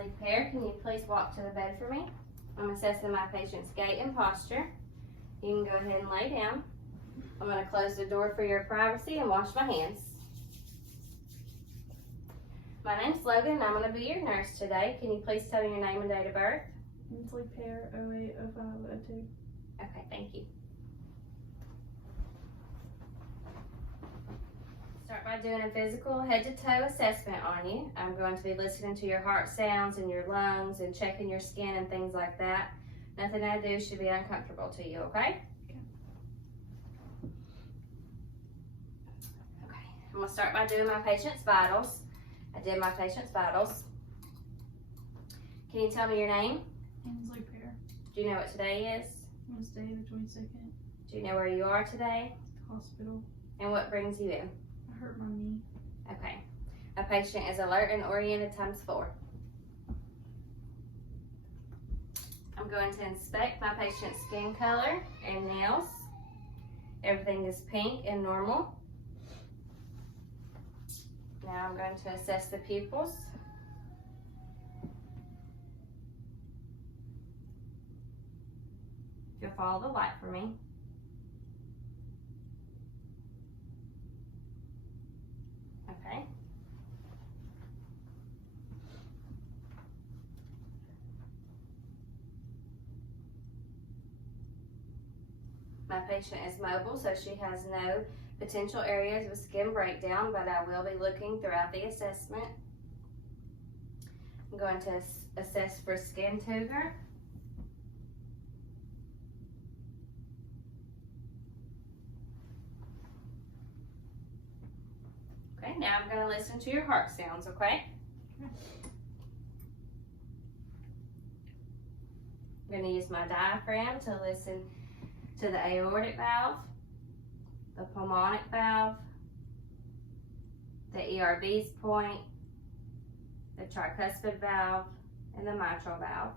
sleep pair, can you please walk to the bed for me? I'm assessing my patient's gait and posture. You can go ahead and lay down. I'm going to close the door for your privacy and wash my hands. My name's Logan and I'm going to be your nurse today. Can you please tell me your name and date of birth? Sleep pair 080502. Okay, thank you. Start by doing a physical head-to-toe assessment on you. I'm going to be listening to your heart sounds and your lungs and checking your skin and things like that. Nothing I do should be uncomfortable to you, okay? Okay, I'm going to start by doing my patient's vitals. I did my patient's vitals. Can you tell me your name? Sleep pair. Do you know what today is? Wednesday the 22nd. Do you know where you are today? Hospital. And what brings you in? I hurt my knee. Okay. A patient is alert and oriented ×4. I'm going to inspect my patient's skin color and nails. Everything is pink and normal. Now I'm going to assess the pupils. If you'll follow the light for me. Okay. My patient is mobile, so she has no potential areas of skin breakdown, but I will be looking throughout the assessment. I'm going to assess for skin tumor. Okay, now I'm going to listen to your heart sounds, okay? I'm going to use my diaphragm to listen to the aortic valve, the pulmonic valve, the ERB's point, the tricuspid valve, and the mitral valve.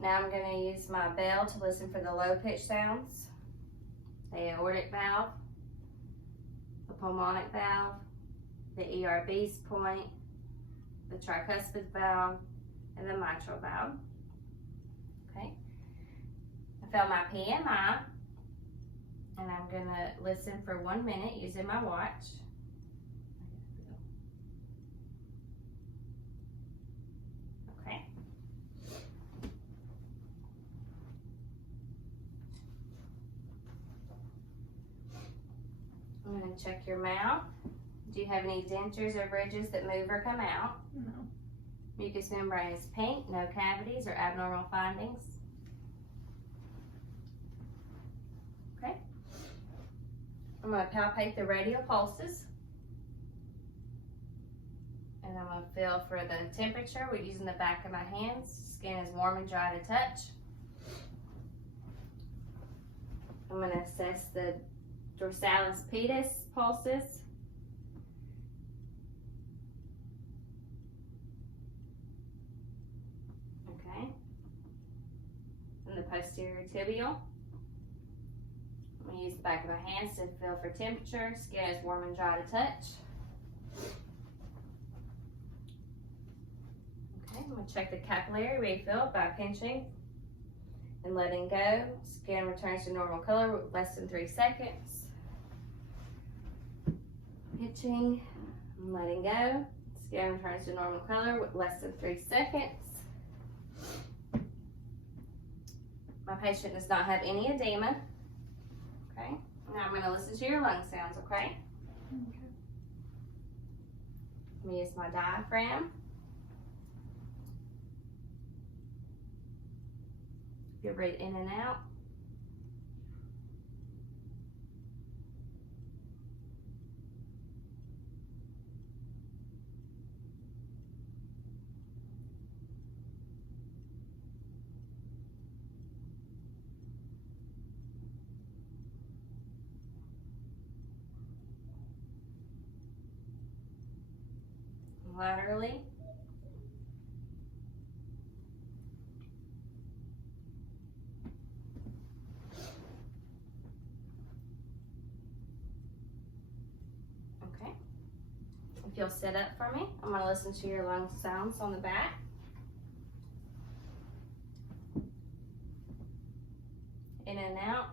Now I'm going to use my bell to listen for the low pitch sounds, the aortic valve, the pulmonic valve, the ERB's point, the tricuspid valve, and the mitral valve. Okay. I felt my PMI, and I'm going to listen for 1 minute using my watch. Okay. I'm going to check your mouth. Do you have any dentures or bridges that move or come out? No. Mucous membrane is pink, no cavities or abnormal findings. Okay. I'm going to palpate the radial pulses. And I'm going to feel for the temperature. We're using the back of my hands. Skin is warm and dry to touch. I'm going to assess the dorsalis pedis pulses. Okay. And the posterior tibial. I'm going to use the back of my hands to feel for temperature. Skin is warm and dry to touch. Okay, I'm going to check the capillary refill by pinching and letting go. Skin returns to normal color with less than 3 seconds. Pinching and letting go. Skin returns to normal color with less than 3 seconds. My patient does not have any edema. Okay, now I'm going to listen to your lung sounds, okay? Okay. Let me use my diaphragm. You breathe in and out. Laterally. Okay. If you'll sit up for me, I'm going to listen to your lung sounds on the back. and out.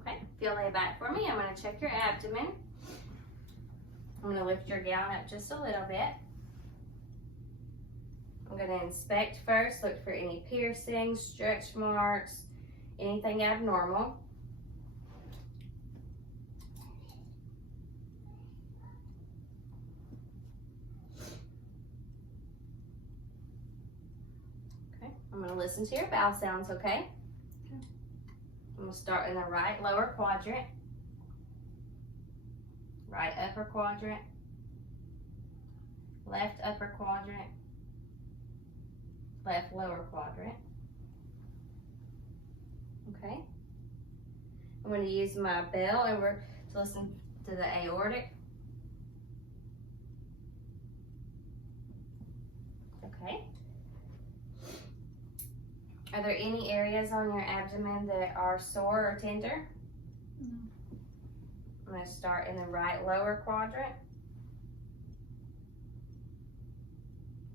Okay, if you'll lay back for me, I'm going to check your abdomen. I'm going to lift your gown up just a little bit. I'm going to inspect first, look for any piercings, stretch marks, anything abnormal. Okay, I'm going to listen to your bowel sounds, okay? I'm going to start in the right lower quadrant, right upper quadrant, left upper quadrant, left lower quadrant. Okay. I'm going to use my bell over to listen to the aortic. Okay. Are there any areas on your abdomen that are sore or tender? No. I'm going to start in the right lower quadrant.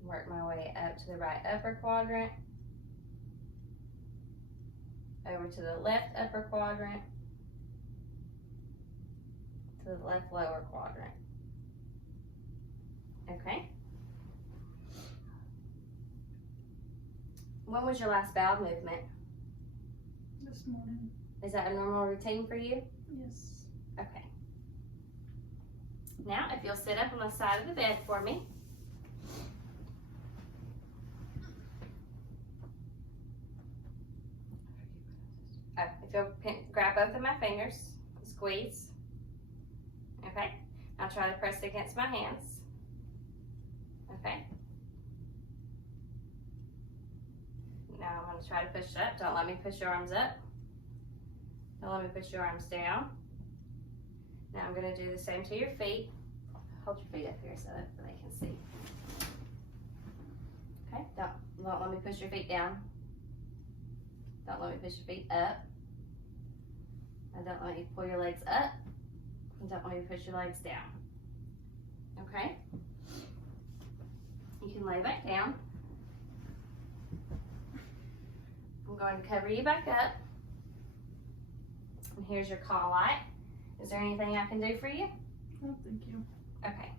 Work my way up to the right upper quadrant. Over to the left upper quadrant. To the left lower quadrant. Okay. When was your last bowel movement? This morning. Is that a normal routine for you? Yes. Okay. Now, if you'll sit up on the side of the bed for me. If you'll grab both of my fingers, squeeze. Okay. Now try to press against my hands. Okay. Now I'm going to try to push up. Don't let me push your arms up. Don't let me push your arms down. Now I'm going to do the same to your feet. Hold your feet up here so that they can see. Okay, don't let me push your feet down. Don't let me push your feet up. And don't let me pull your legs up. And don't let me push your legs down. Okay? You can lay back down. I'm going to cover you back up. And here's your call light. Is there anything I can do for you? Oh, thank you. Okay.